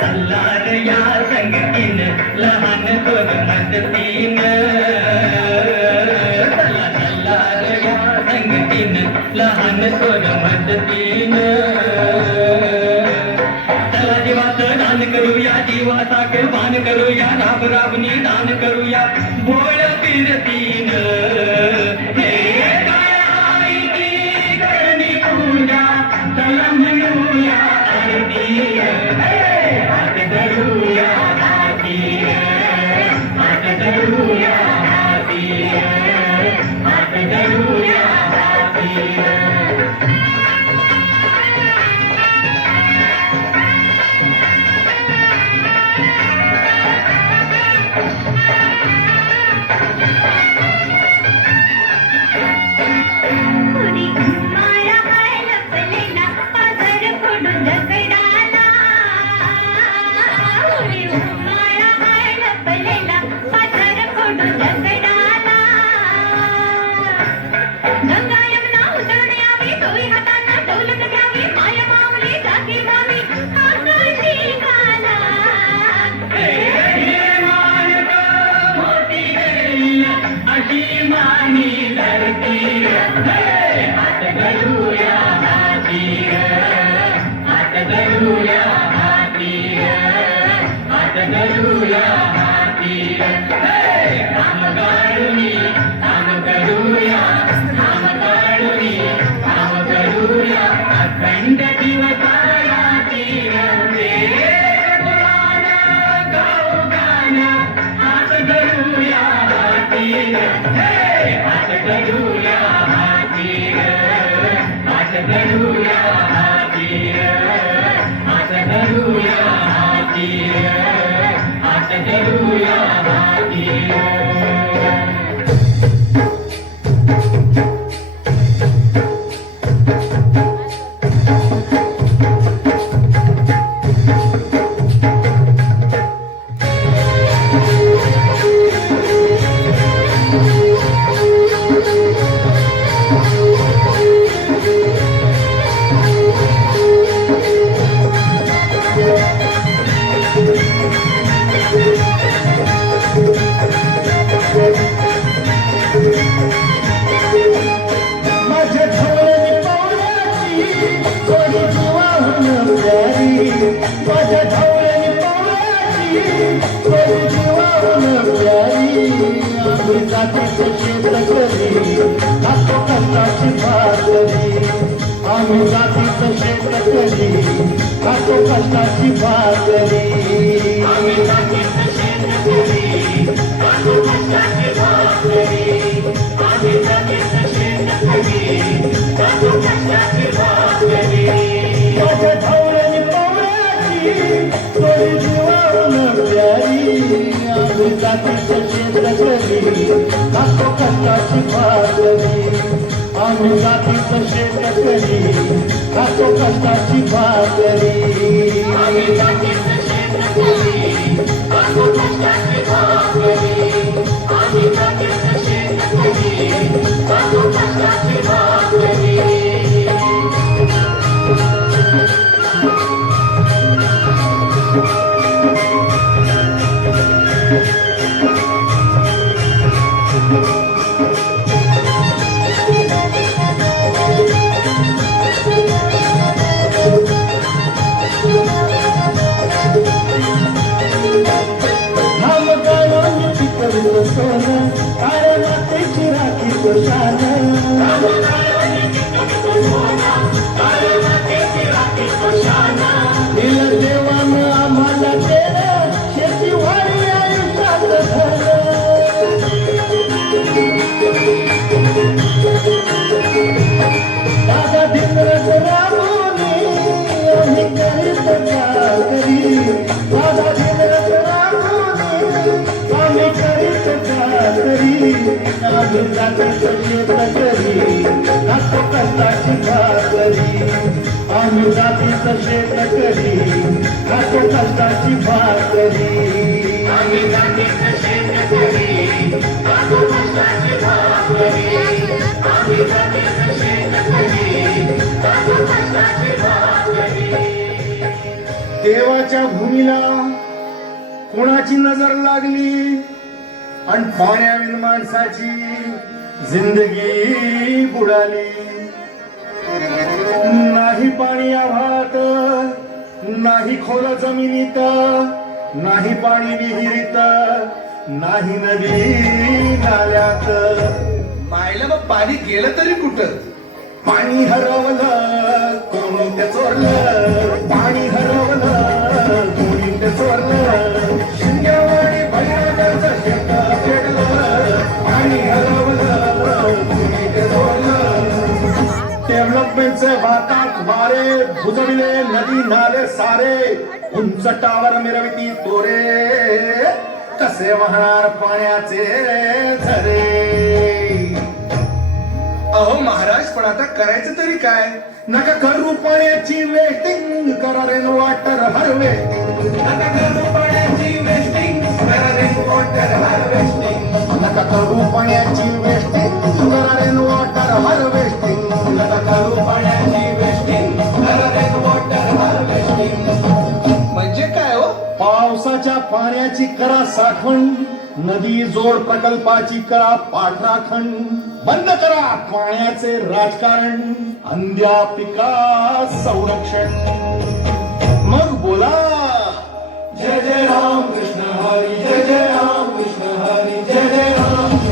चालणार या संगतीन लहान दोन मदतीन चालणार या संगतीन लहान दोन मदतीन चला जीवाचं दान करूया जीवाचा कृपान करूया राब राबनी दान करूया बोळ फिरतीन हे काय करणी पूजा चला म्हणूया आरती हात धरूया हाती हात धरूया हाती हात धरूया हाती आम्ही देवाच्या भूमीला कोणाची नजर लागली आणि पाण्याविन माणसाची जिंदगी बुडाली. नाही पाणी आभाळात, नाही खोल जमिनीत, नाही पाणी विहिरीत, नाही नदी नाल्यात. मायला मग पाणी गेलं तरी कुठं? पाणी हरवलं कोणी ते चोरलं, पाणी हरवलं कोणी ते चोरलं. शिंग्यावाडी भैरवाचं शेत पेटलं, पाणी हरवलं कोणी ते चोरलं. डेव्हलपमेंटचे वाहतात वारे, बुजविले नदी नाले सारे, उंच टावर मिरविती तोरे, कसे वाहणार पाण्याचे झरे. अहो महाराज, पण आता करायचं तरी काय? नका करू पाण्याची वेस्टिंग, करा रेन वॉटर हार्वेस्टिंग. नका करू पाण्याची वेस्टिंग, करा रेन वॉटर हार्वेस्टिंग. नका करू पाण्याची वेस्टिंग, करा रेन वॉटर हार्वेस्टिंग. नका करू पाण्याची वेस्टिंग, करा रेन वॉटर हार्वेस्टिंग. म्हणजे काय हो? पावसाच्या पाण्याची करा साठवण, नदी जोड प्रकल्पाची करा पाठराखण. बंद करा पाण्याचे राजकारण, अंध्या पिका संरक्षण. मग बोला जय जय राम कृष्ण हरी, जय जय राम कृष्ण हरी, जय जय राम.